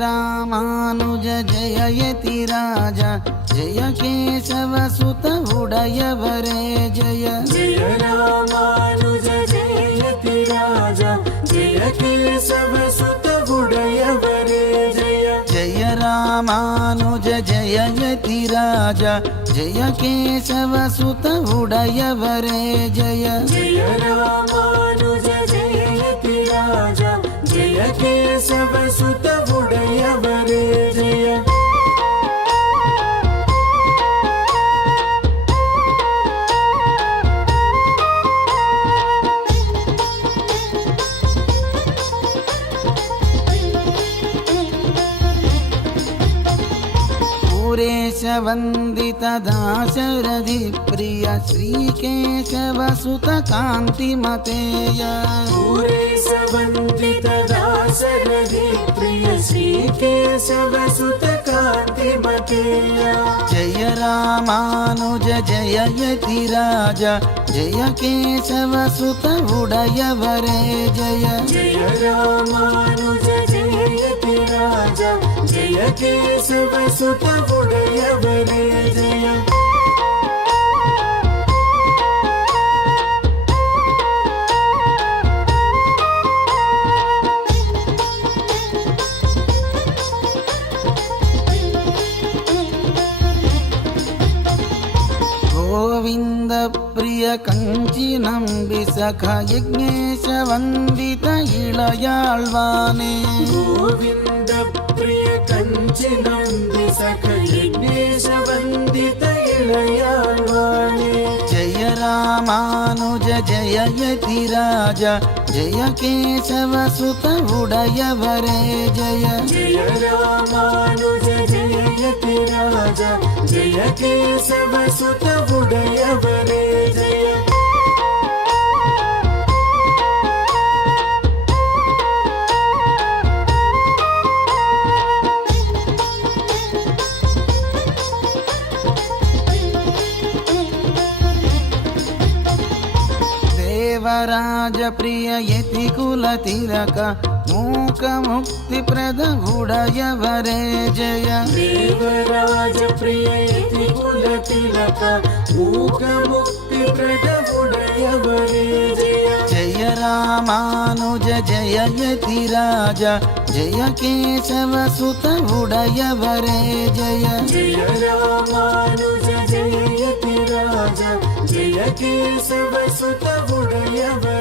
रामानुज जय यतिराज जय केशवसुत उडयवरे जय जय रामानुज जय यतिराज जय केशवसुत उडयवरे जय जय रामानुज जय यतिराज जय केशवसुत उडयवरे जय जय रामानुज जय यतिराज जय केशवसुत उडयवरे जय पुरेशवन्दित दाशरथि प्रिय श्रीकेशवसुत कान्तिमतेय पुरेशवन्दित दाशरथि प्रिय श्रीकेशवसुत कान्तिमतेय जय रामानुज जय यतिराज जय केशवसुत उडयवरे जय जय रामानुज जय यतिराज जय केशवसुत उडयवरे जय गोविन्द प्रिय कञ्चिनम्बि सखा यज्ञेश वन्दित इळयाळ्वाने गोविन्द प्रिय कञ्चिनम्बि सखा यज्ञेश वन्दित इळयाळ्वाने जय रामानुज जय यतिराज जय केशवसुत उडयवरे जय जय रामानुज जय यतिराज जय केशवसुत उडयवरे जय देवराज प्रिय यति कुल तिलक मूक मुक्ति प्रद उडयवरे जय देवराज प्रिय यति कुल तिलक मूक मुक्ति प्रद उडयवरे जय जय रामानुज जय यतिराज जय केशवसुत उडयवरे जय जय रामानुज जय यतिराज जय केशवसुत उडयवरे